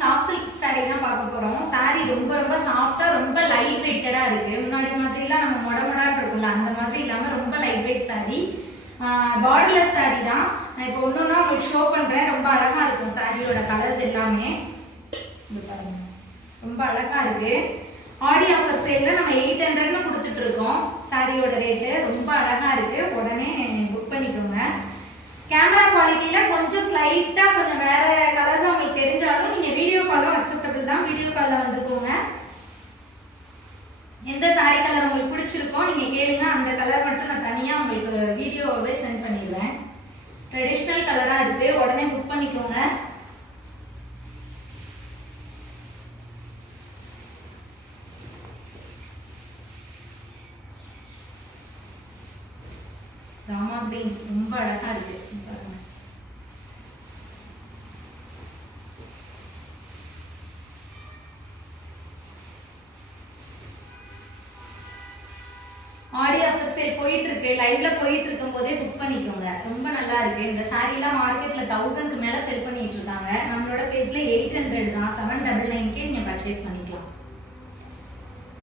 Soft silk saree தான் பார்க்க போறோம். saree ரொம்ப ரொம்ப சாஃப்ட்டா ரொம்ப லைட் வெயிட்டடா இருக்கு. முன்னாடி மாதிரிலாம் நம்ம மொடமொடான்னு இருக்கும்ல அந்த மாதிரி இல்லாம ரொம்ப light weight saree. Borderless saree தான். நான் இப்போ ஒன்னொன்னா உங்களுக்கு ஷோ பண்றேன். ரொம்ப அழகா இருக்கும் சாரியோட கலர்ஸ் எல்லாமே. இது பாருங்க. ரொம்ப அழகா இருக்கு. ஆடி ஆஃபர் சேல்ல நம்ம 800ன்னு கொடுத்துட்டு இருக்கோம். சாரியோட ரேட் ரொம்ப அழகா இருக்கு. உடனே புக் பண்ணிக்கோங்க. கேமரா குவாலிட்டியில கொஞ்சம் ஸ்லைட்டா கொஞ்சம் வேற கலர்ஸ் உங்களுக்கு தெரிஞ்சாலும் நீங்க வீடியோ காலும் அக்செப்டபிள் தான். வீடியோ கால்ல வந்துக்கோங்க. எந்த சாரி கலர் உங்களுக்கு பிடிச்சிருக்கோ நீங்க கேளுங்க. அந்த கலர் மட்டும் நான் தனியா உங்களுக்கு வீடியோவே சென்ட் பண்ணிடுவேன். ட்ரெடிஷனல் கலரா இருக்கு. உடனே புக் பண்ணிக்கோங்க. ராமா கிரீன் ரொம்ப அழகா இருக்கு. பாருங்க. ஆடி ஆஃபர் சேல் போயிட்டு இருக்கு. லைவ்ல போயிட்டு இருக்கும் போதே புக் பண்ணிக்கோங்க. ரொம்ப நல்லா இருக்கு. இந்த சாரீலாம் மார்க்கெட்ல 1000க்கு மேல செல் பண்ணிட்டு இருக்காங்க. நம்மளோட பேஜ்ல 800 தான். 799க்கே நீங்க பர்ச்சேஸ் பண்ணிக்கலாம்.